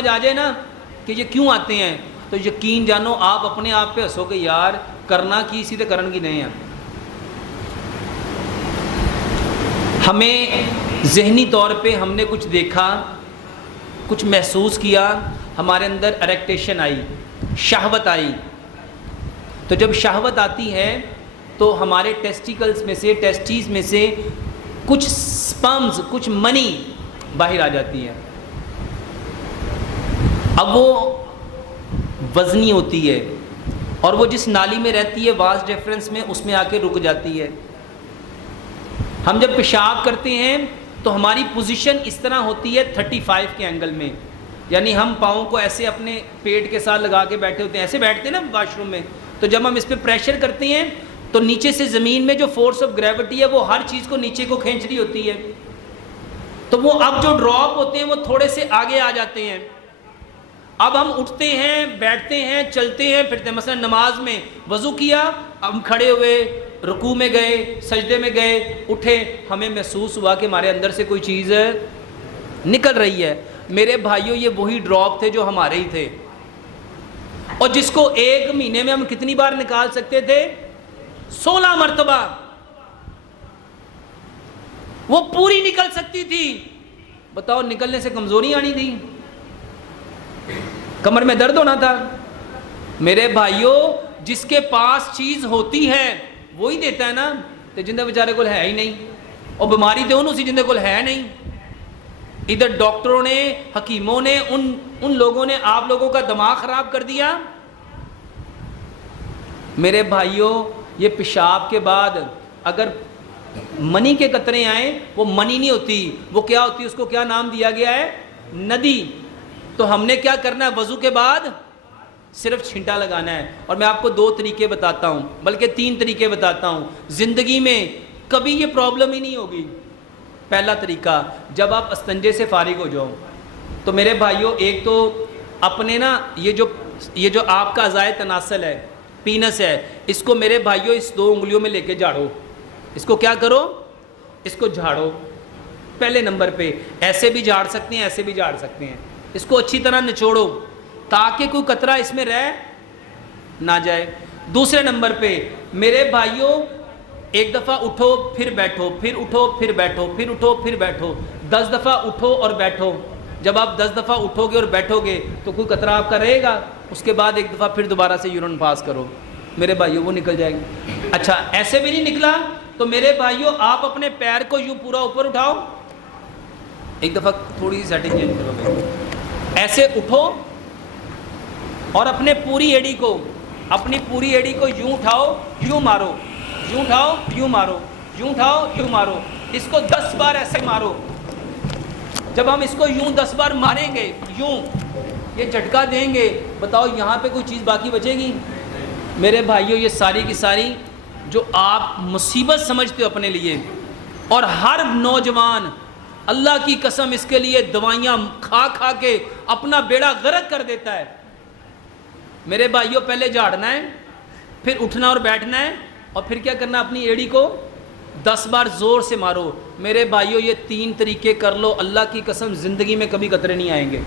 سمجھ آ جائے نا کہ یہ کیوں آتے ہیں تو یقین جانو آپ اپنے آپ پہ ہنسو کہ یار کرنا کی سیدھے کرن کی نہیں ہیں. ہمیں ذہنی طور پہ ہم نے کچھ دیکھا، کچھ محسوس کیا، ہمارے اندر اریکٹیشن آئی، شہوت آئی. تو جب شہوت آتی ہے تو ہمارے ٹیسٹیکلز میں سے، ٹیسٹیز میں سے کچھ سپرمز، کچھ منی باہر آ جاتی ہے. اب وہ وزنی ہوتی ہے اور وہ جس نالی میں رہتی ہے واس ڈیفرنس میں، اس میں آ کے رک جاتی ہے. ہم جب پیشاب کرتے ہیں تو ہماری پوزیشن اس طرح ہوتی ہے 35 کے اینگل میں، یعنی ہم پاؤں کو ایسے اپنے پیٹ کے ساتھ لگا کے بیٹھے ہوتے ہیں، ایسے بیٹھتے ہیں نا واش روم میں. تو جب ہم اس پہ پریشر کرتے ہیں تو نیچے سے زمین میں جو فورس آف گریوٹی ہے وہ ہر چیز کو نیچے کو کھینچ رہی ہوتی ہے. تو وہ اب جو ڈراپ ہوتے ہیں وہ تھوڑے سے آگے آ جاتے ہیں. اب ہم اٹھتے ہیں، بیٹھتے ہیں، چلتے ہیں، پھرتے ہیں. مثلا نماز میں وضو کیا، ہم کھڑے ہوئے، رکوع میں گئے، سجدے میں گئے، اٹھے، ہمیں محسوس ہوا کہ ہمارے اندر سے کوئی چیز نکل رہی ہے. میرے بھائیوں یہ وہی ڈراپ تھے جو ہمارے ہی تھے، اور جس کو ایک مہینے میں ہم کتنی بار نکال سکتے تھے؟ 16 مرتبہ. وہ پوری نکل سکتی تھی. بتاؤ نکلنے سے کمزوری آنی تھی؟ کمر میں درد ہونا تھا؟ میرے بھائیوں جس کے پاس چیز ہوتی ہے وہی دیتا ہے نا. تو جندے بیچارے کو ہے ہی نہیں، اور بیماری تو انہوں سی جندے کو ہے نہیں. ادھر ڈاکٹروں نے، حکیموں نے، ان لوگوں نے آپ لوگوں کا دماغ خراب کر دیا. میرے بھائیوں یہ پیشاب کے بعد اگر منی کے قطرے آئیں، وہ منی نہیں ہوتی، وہ کیا ہوتی ہے؟ اس کو کیا نام دیا گیا ہے؟ ندی. تو ہم نے کیا کرنا ہے؟ وضو کے بعد صرف چھینٹا لگانا ہے. اور میں آپ کو 2 طریقے بتاتا ہوں، بلکہ 3 طریقے بتاتا ہوں. زندگی میں کبھی یہ پرابلم ہی نہیں ہوگی. پہلا طریقہ، جب آپ استنجے سے فارغ ہو جاؤ تو میرے بھائیوں ایک تو اپنے نا یہ جو آپ کا اعضائے تناسل ہے، پینس ہے، اس کو میرے بھائیوں اس 2 انگلیوں میں لے کے جھاڑو. اس کو کیا کرو؟ اس کو جھاڑو. پہلے نمبر پہ ایسے بھی جھاڑ سکتے ہیں، ایسے بھی جھاڑ سکتے ہیں. اس کو اچھی طرح نچوڑو تاکہ کوئی قطرہ اس میں رہ نہ جائے. دوسرے نمبر پہ میرے بھائیوں ایک دفعہ اٹھو پھر بیٹھو، پھر اٹھو پھر بیٹھو، پھر اٹھو پھر بیٹھو. 10 دفعہ اٹھو اور بیٹھو. جب آپ 10 دفعہ اٹھو گے اور بیٹھو گے تو کوئی قطرہ آپ کا رہے گا. اس کے بعد ایک دفعہ پھر دوبارہ سے یورین پاس کرو، میرے بھائیوں وہ نکل جائے گا. اچھا ایسے بھی نہیں نکلا تو میرے بھائیوں آپ اپنے پیر کو یوں پورا اوپر اٹھاؤ. ایک دفعہ تھوڑی سی سیٹنگ چینج کرو گے. ایسے اٹھو اور اپنی پوری ایڑی کو یوں اٹھاؤ، یوں مارو، یوں اٹھاؤ، یوں مارو، یوں اٹھاؤ، یوں مارو. اس کو 10 بار ایسے مارو. جب ہم اس کو یوں 10 بار ماریں گے، یوں یہ جھٹکا دیں گے، بتاؤ یہاں پہ کوئی چیز باقی بچے گی؟ میرے بھائیوں یہ ساری کی ساری جو آپ مصیبت سمجھتے ہو اپنے لیے، اور ہر نوجوان اللہ کی قسم اس کے لیے دوائیاں کھا کھا کے اپنا بیڑا غرق کر دیتا ہے. میرے بھائیوں پہلے جھاڑنا ہے، پھر اٹھنا اور بیٹھنا ہے، اور پھر کیا کرنا؟ اپنی ایڑی کو 10 بار زور سے مارو. میرے بھائیوں یہ 3 طریقے کر لو، اللہ کی قسم زندگی میں کبھی قطرے نہیں آئیں گے.